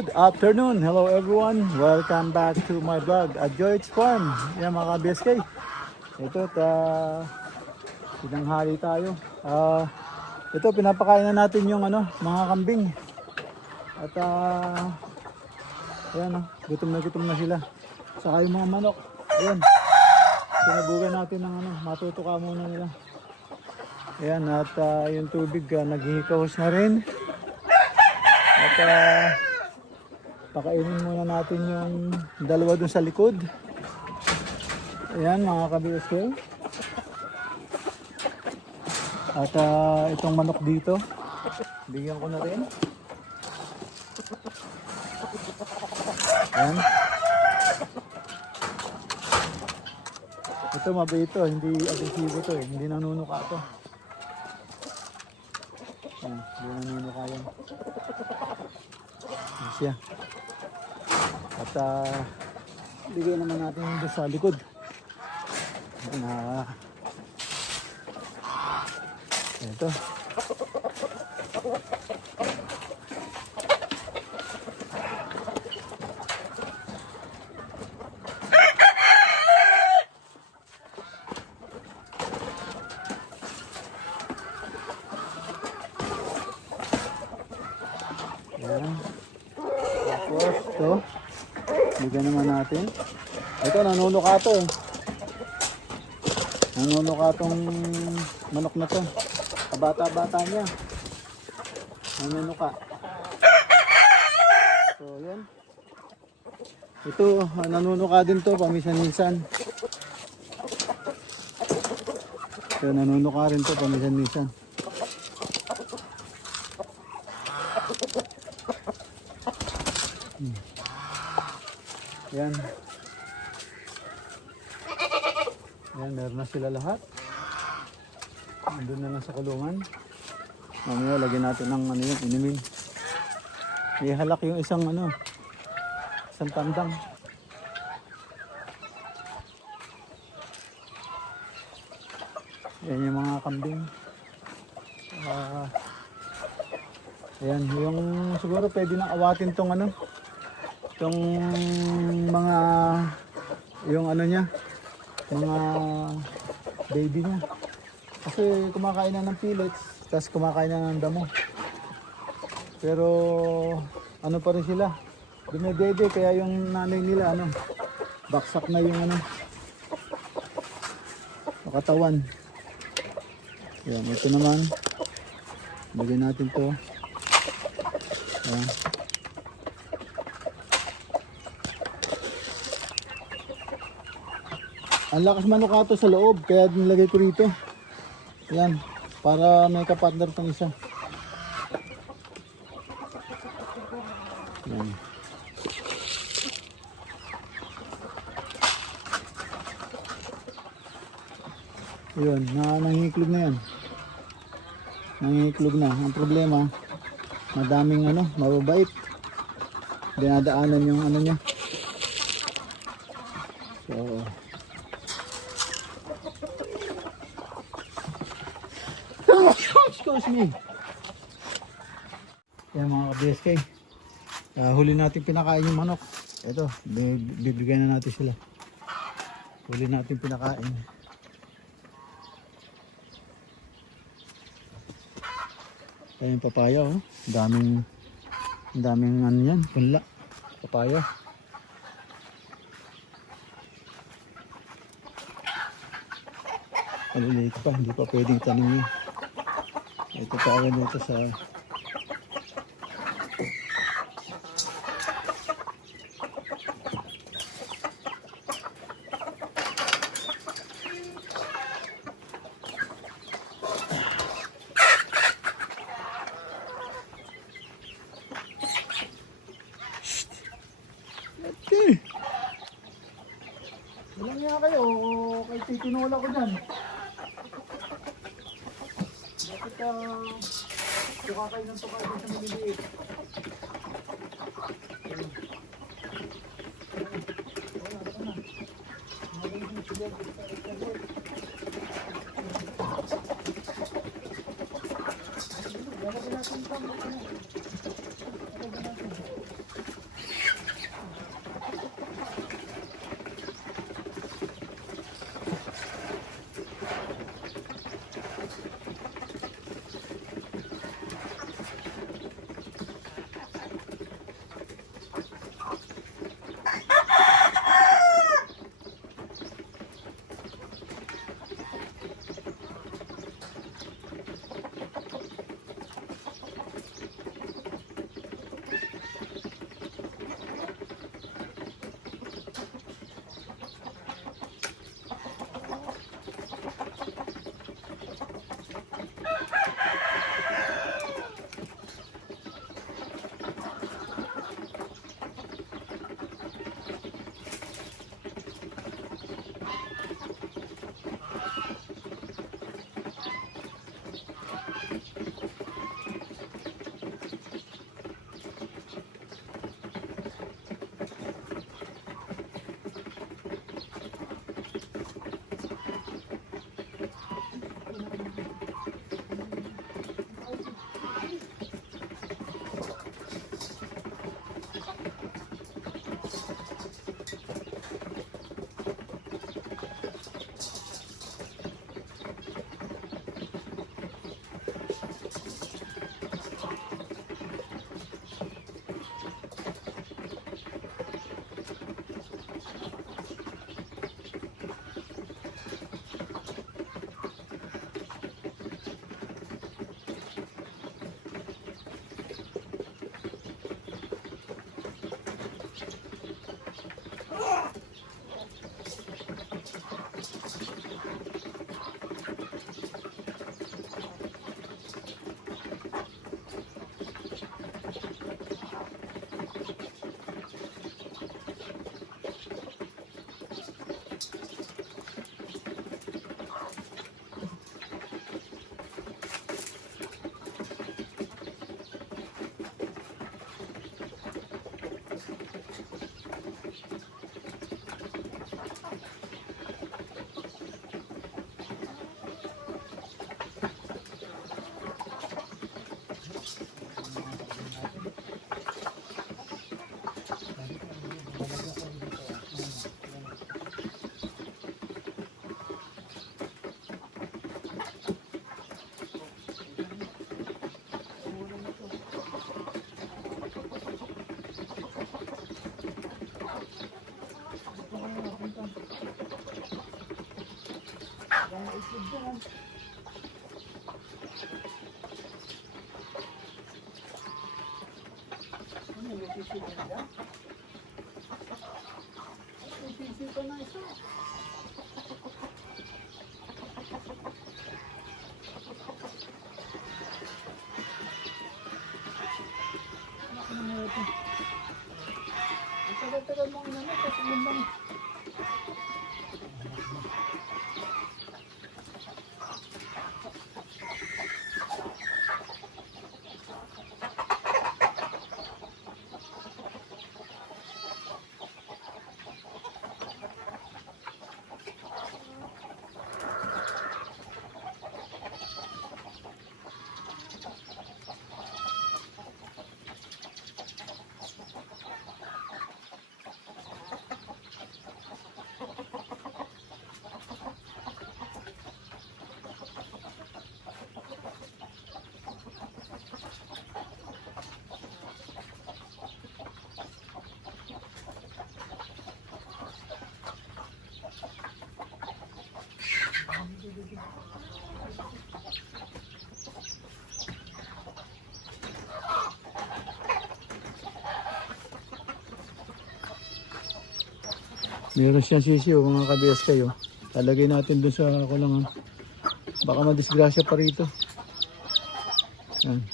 Good afternoon. Hello everyone. Welcome back to my vlog at George Farm. Yan mga BSK. Ito, tinanghali tayo. Ito, pinapakain na natin yung mga kambing. At ayan, gutom na sila. Saka yung mga manok. Ayan. Sinabugan natin ng matutuka muna nila. Ayan, at yung tubig naghihikahos na rin. At pakainin muna natin yung dalawa dun sa likod. Ayan mga ka-BSK. At itong manok dito, bigyan ko na rin. Ayan. Ito mabait to, hindi agresibo to eh. Hindi nanunuka to. Ayan, hindi nanunuka yan. Ayan siya. At bigay naman natin yung doon sa likod. Ayan, ito. Ayan. Tapos ito, bigyan naman natin. Ito, nanunuka to eh. Nanunuka tong manok na to. Bata-bata niya. Nanunuka. So, yan. Ito, nanunuka din to paminsan-minsan. Ito, nanunuka rin to paminsan-minsan. Yan. Yan, meron na sila lahat. Nandun na lang sa kulungan. Mamaya, lagyan natin ng yung inumin. Ihalak yung isang isang tandang. Yan yung mga kambing. Ayan, yung siguro pwede nang awatin tong itong mga yung niya, mga baby niya. Kasi kumakain na ng pellets, tapos kumakain na ng damo. Pero pa rin sila, dumedede, kaya yung nanay nila baksak na yung katawan. Ayan, ito naman. Lagyan natin to. Ayan. Ang lakas manukato sa loob, kaya nilagay ko rito. Yan, para may kapartner tong isa. Yan. Yun, nangingiklog na yan. Nangingiklog na. Ang problema, madaming mababait. Dinadaanan yung niya. So, excuse me. Yan mga BSK. Huli natin pinakain yung manok. Ito, bibigyan na natin sila. Huli natin pinakain. Ayan yung papaya oh. Daming yan, punla. Papaya. Maliliit pa, hindi pa pwedeng tanim yun. Ito pa ako dito sa Ilang nga kayo, kay titinola ko dyan. Bakit tuka kayo ng tuka dyan sa maliliit. Lalagyan natin islog dyan. Ano, may sisi pa na dyan? May sisi pa na isa. Ano na ito? Ang tagal-tagal mong inanap, kasi gandang. Meron siyang sisiyo mga kabiyas kayo. Talagay natin dun sa kulangan. Baka madisgrasya pa rito. Yan.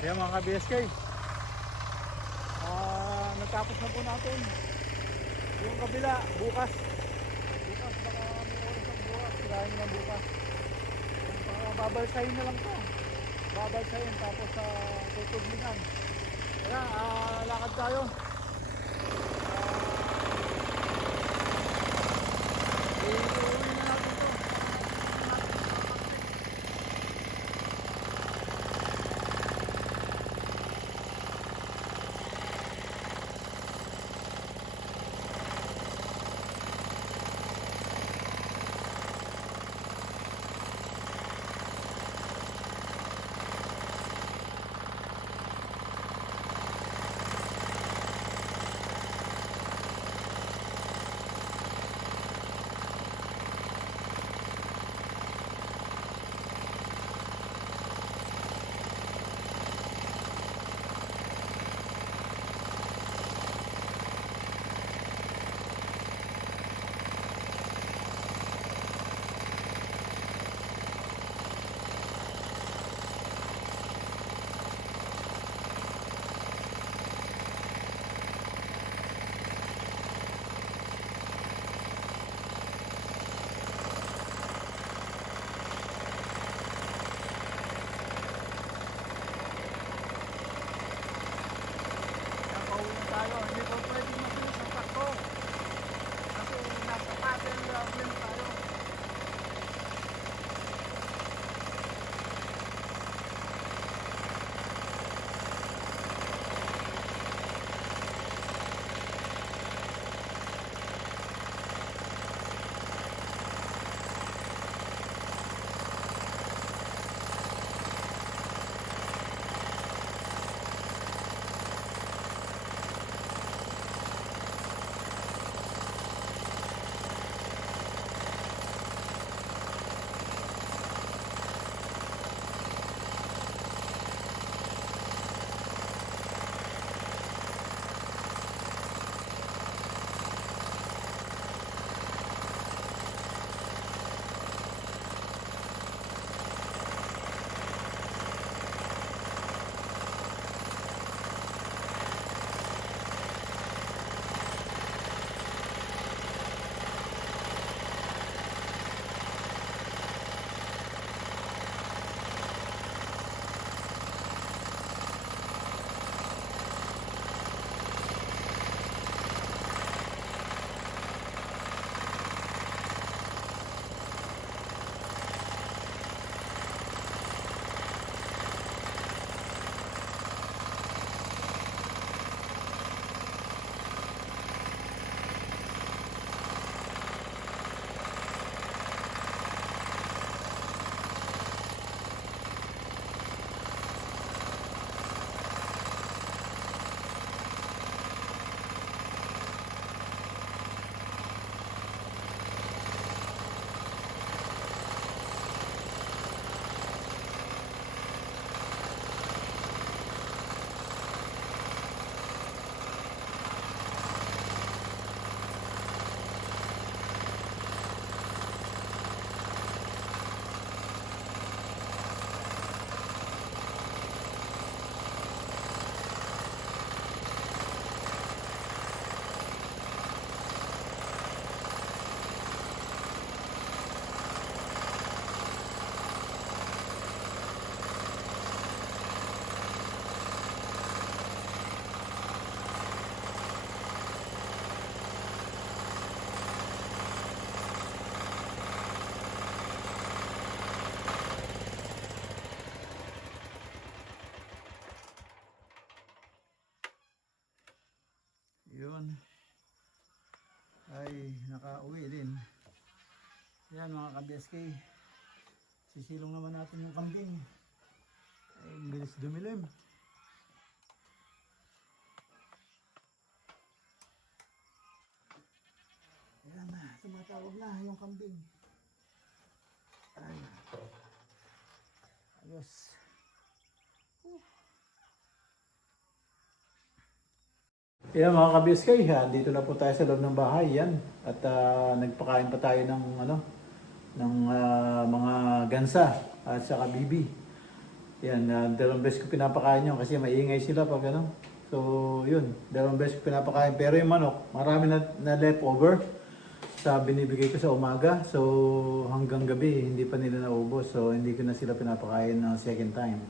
Ayan mga ka-BSK, Pagtapos na po natin. Yung kabila, bukas. Bukas, baka may oras ang bukas. Sirahin na bukas. Babalsahin na lang to. Babalsahin tapos sa tutublinan. Kaya, lakad tayo. Iuwi na natin to. Tayo, hindi po pwedeng mabilis ang takbo kasi nasa pattern lang tayo. Yun ay nakauwi din. Yan mga ka-BSK, sisilong naman natin yung kambing. Ay, ang bilis dumilim. Ayan na, tumatawag na yung kambing. Ay, ayos. Yan mga ka-BSK, dito na po tayo sa loob ng bahay yan. At nagpakain pa tayo ng mga gansa at saka bibi. Yan, dalawang beses ko pinapakain yun kasi maingay sila pag ano. So, yun. Dalawang beses ko pinapakain. Pero yung manok, marami na leftover sa binibigay ko sa umaga. So, hanggang gabi, hindi pa nila naubos. So, hindi ko na sila pinapakain ng second time.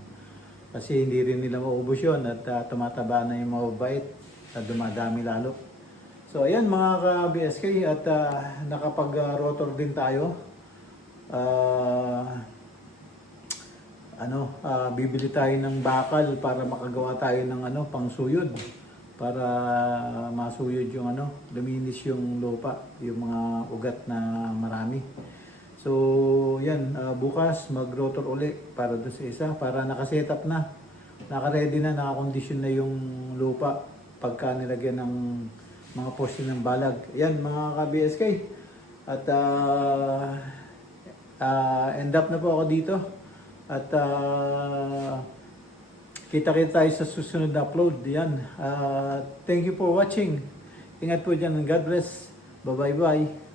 Kasi hindi rin nila maubos yun at tumataba na yung mababait at dumadami lalo. So, ayan mga ka-BSK at nakapag-rotor din tayo. Bibili tayo ng bakal para makagawa tayo ng pangsuyod para masuyod yung luminis yung lupa, yung mga ugat na marami. So yan, bukas mag-rotor uli para doon sa isa para nakasetup na, naka-ready na, naka-condition na yung lupa pagka nilagyan ng mga poste ng balag. Yan mga ka-BSK at end up na po ako dito. At kita-kita tayo sa susunod na upload. Yan. Thank you for watching. Ingat po dyan and God bless. Bye-bye-bye.